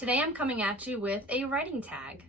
Today I'm coming at you with a writing tag.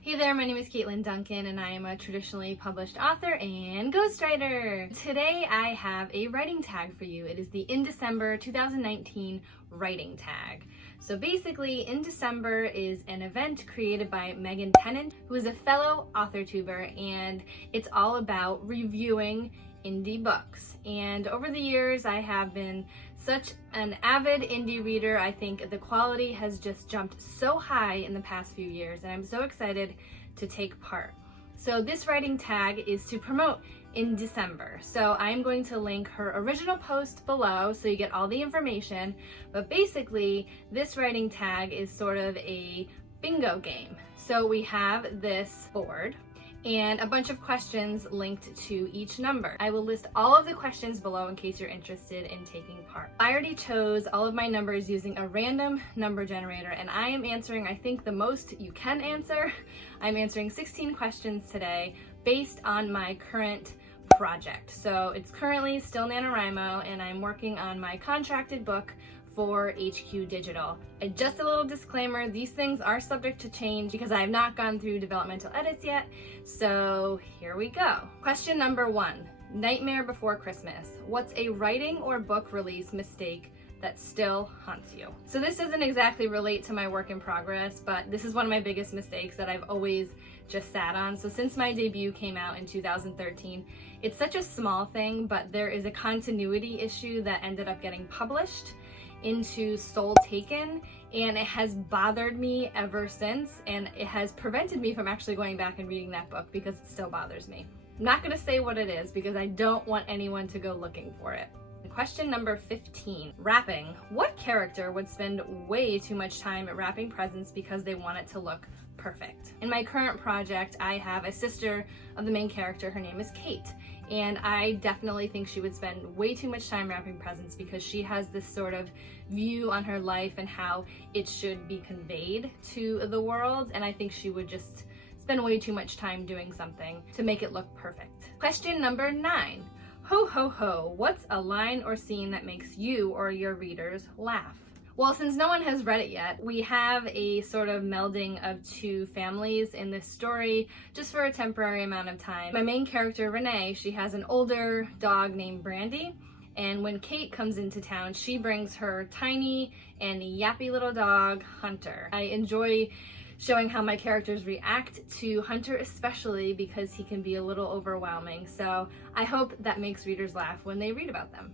Hey there, my name is Katlyn Duncan and I am a traditionally published author and ghostwriter. Today I have a writing tag for you. It is the Indiecember 2019 writing tag. So basically, Indiecember is an event created by Megan Tennant, who is a fellow author-tuber, and it's all about reviewing indie books. And over the years, I have been such an avid indie reader. I think the quality has just jumped so high in the past few years, and I'm so excited to take part. So this writing tag is to promote Indiecember. So I'm going to link her original post below so you get all the information. But basically, this writing tag is sort of a bingo game. So we have this board and a bunch of questions linked to each number. I will list all of the questions below in case you're interested in taking part. I already chose all of my numbers using a random number generator, and I am answering, I think, the most you can answer. I'm answering 16 questions today based on my current project. So it's currently still NaNoWriMo, and I'm working on my contracted book for HQ Digital. And just a little disclaimer, these things are subject to change because I have not gone through developmental edits yet. So here we go. Question number 1, Nightmare Before Christmas. What's a writing or book release mistake that still haunts you? So this doesn't exactly relate to my work in progress, but this is one of my biggest mistakes that I've always just sat on. So since my debut came out in 2013, it's such a small thing, but there is a continuity issue that ended up getting published into Soul Taken, and it has bothered me ever since, and it has prevented me from actually going back and reading that book because it still bothers me. I'm not going to say what it is because I don't want anyone to go looking for it. Question number 15, wrapping. What character would spend way too much time at wrapping presents because they want it to look perfect? In my current project, I have a sister of the main character. Her name is Kate, and I definitely think she would spend way too much time wrapping presents because she has this sort of view on her life and how it should be conveyed to the world, and I think she would just spend way too much time doing something to make it look perfect. Question number 9. Ho ho ho, what's a line or scene that makes you or your readers laugh? Well, since no one has read it yet, we have a sort of melding of two families in this story just for a temporary amount of time. My main character, Renee, she has an older dog named Brandy, and when Kate comes into town, she brings her tiny and yappy little dog, Hunter. I enjoy showing how my characters react to Hunter, especially because he can be a little overwhelming. So I hope that makes readers laugh when they read about them.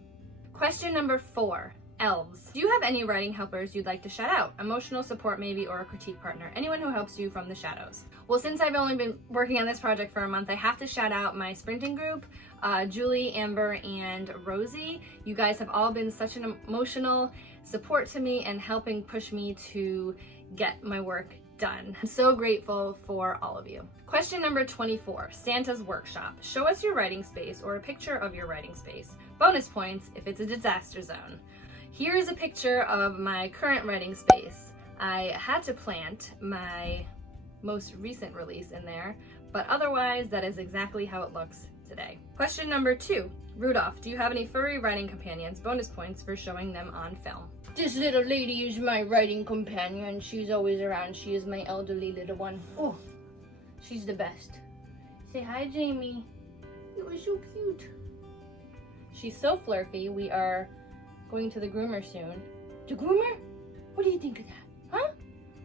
Question number 4, Elves. Do you have any writing helpers you'd like to shout out? Emotional support maybe, or a critique partner? Anyone who helps you from the shadows. Well, since I've only been working on this project for a month, I have to shout out my sprinting group, Julie, Amber, and Rosie. You guys have all been such an emotional support to me and helping push me to get my work done. I'm so grateful for all of you. Question number 24, Santa's workshop. Show us your writing space or a picture of your writing space. Bonus points if it's a disaster zone. Here is a picture of my current writing space. I had to plant my most recent release in there, but otherwise that is exactly how it looks today. Question number 2, Rudolph. Do you have any furry writing companions? Bonus points for showing them on film. This little lady is my writing companion. She's always around. She is my elderly little one. Oh, she's the best. Say hi, Jamie. You are so cute. She's so flirty. We are going to the groomer soon. The groomer? What do you think of that? Huh?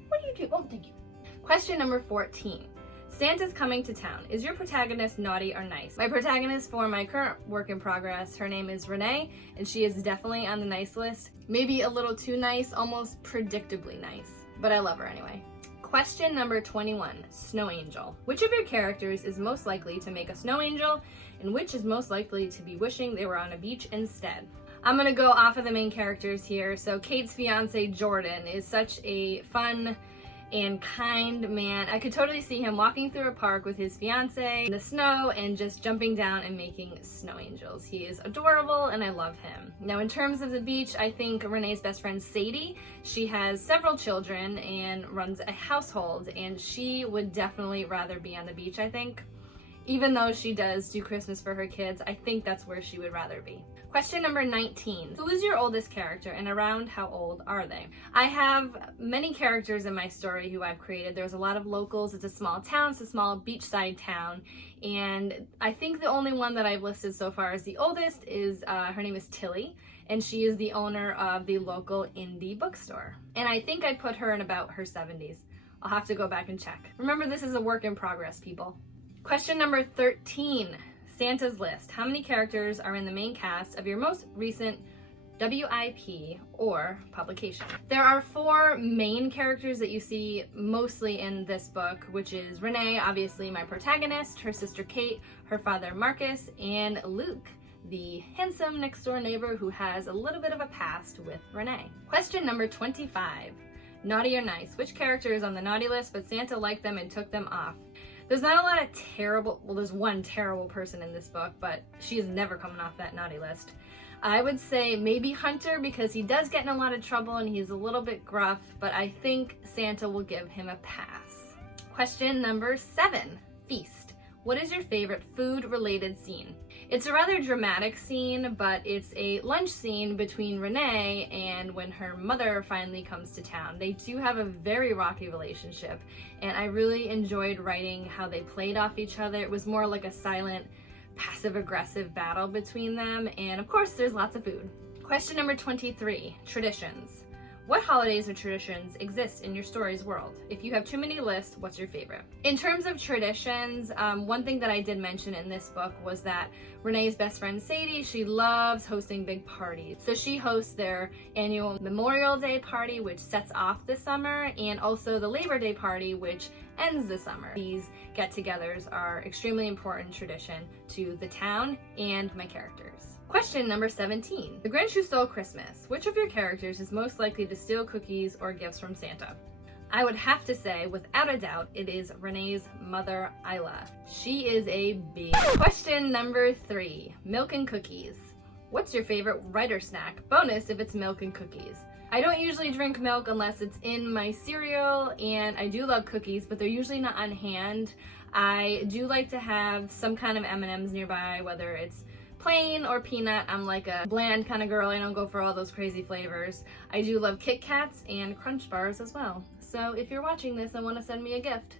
What do you do? Oh, thank you. Question number 14. Santa's coming to town. Is your protagonist naughty or nice? My protagonist for my current work in progress, her name is Renee, and she is definitely on the nice list. Maybe a little too nice, almost predictably nice, but I love her anyway. Question number 21, Snow Angel. Which of your characters is most likely to make a snow angel, and which is most likely to be wishing they were on a beach instead? I'm gonna go off of the main characters here. So Kate's fiance, Jordan, is such a fun and kind man. I could totally see him walking through a park with his fiance in the snow and just jumping down and making snow angels. He is adorable and I love him. Now in terms of the beach, I think Renee's best friend Sadie, she has several children and runs a household, and she would definitely rather be on the beach, I think. Even though she does do Christmas for her kids, I think that's where she would rather be. Question number 19. Who is your oldest character and around how old are they? I have many characters in my story who I've created. There's a lot of locals. It's a small town. It's a small beachside town. And I think the only one that I've listed so far as the oldest is, her name is Tilly. And she is the owner of the local indie bookstore. And I think I put her in about her 70s. I'll have to go back and check. Remember, this is a work in progress, people. Question number 13. Santa's list. How many characters are in the main cast of your most recent WIP or publication? There are 4 main characters that you see mostly in this book, which is Renee, obviously my protagonist, her sister Kate, her father Marcus, and Luke, the handsome next door neighbor who has a little bit of a past with Renee. Question number 25. Naughty or nice? Which character is on the naughty list, but Santa liked them and took them off? There's not a lot of terrible, well, there's one terrible person in this book, but she is never coming off that naughty list. I would say maybe Hunter, because he does get in a lot of trouble and he's a little bit gruff, but I think Santa will give him a pass. Question number 7. Feast. What is your favorite food-related scene? It's a rather dramatic scene, but it's a lunch scene between Renee and when her mother finally comes to town. They do have a very rocky relationship, and I really enjoyed writing how they played off each other. It was more like a silent, passive-aggressive battle between them, and of course, there's lots of food. Question number 23, traditions. What holidays or traditions exist in your story's world? If you have too many lists, what's your favorite? In terms of traditions, one thing that I did mention in this book was that Renee's best friend Sadie, she loves hosting big parties. So she hosts their annual Memorial Day party, which sets off the summer, and also the Labor Day party, which ends the summer. These get-togethers are extremely important tradition to the town and my characters. Question number 17. The Grinch Who Stole Christmas. Which of your characters is most likely to steal cookies or gifts from Santa? I would have to say, without a doubt, it is Renee's mother, Isla. She is a big. Question number 3. Milk and cookies. What's your favorite writer snack? Bonus if it's milk and cookies. I don't usually drink milk unless it's in my cereal, and I do love cookies, but they're usually not on hand. I do like to have some kind of M&Ms nearby, whether it's plain or peanut. I'm like a bland kind of girl. I don't go for all those crazy flavors. I do love Kit Kats and Crunch Bars as well. So if you're watching this and want to send me a gift,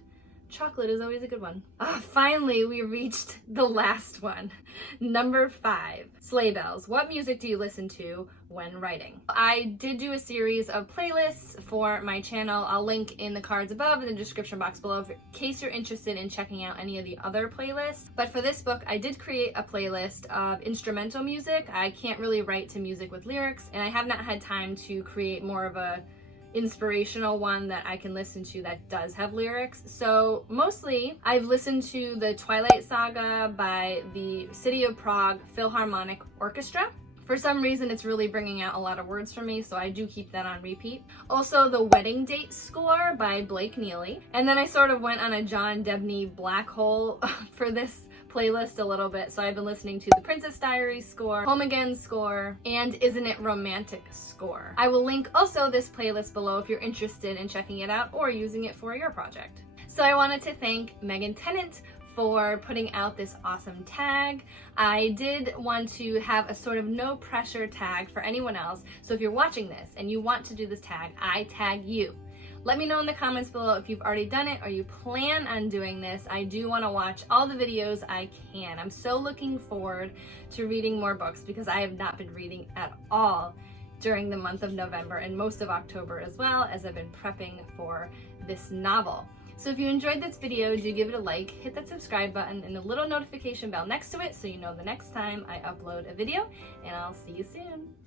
chocolate is always a good one. Finally, we reached the last one. Number 5, Sleigh Bells. What music do you listen to when writing? I did do a series of playlists for my channel. I'll link in the cards above in the description box below in case you're interested in checking out any of the other playlists. But for this book, I did create a playlist of instrumental music. I can't really write to music with lyrics, and I have not had time to create more of a inspirational one that I can listen to that does have lyrics. So mostly I've listened to the Twilight Saga by the City of Prague Philharmonic Orchestra. For some reason, it's really bringing out a lot of words for me, so I do keep that on repeat. Also, the Wedding Date score by Blake Neely. And then I sort of went on a John Debney black hole for this playlist a little bit, so I've been listening to the Princess Diaries score, Home Again score, and Isn't It Romantic score. I will link also this playlist below if you're interested in checking it out or using it for your project. So I wanted to thank Megan Tennant for putting out this awesome tag. I did want to have a sort of no pressure tag for anyone else, so if you're watching this and you want to do this tag, I tag you. Let me know in the comments below if you've already done it or you plan on doing this. I do want to watch all the videos I can. I'm so looking forward to reading more books because I have not been reading at all during the month of November and most of October as well, as I've been prepping for this novel. So if you enjoyed this video, do give it a like, hit that subscribe button and the little notification bell next to it so you know the next time I upload a video, and I'll see you soon.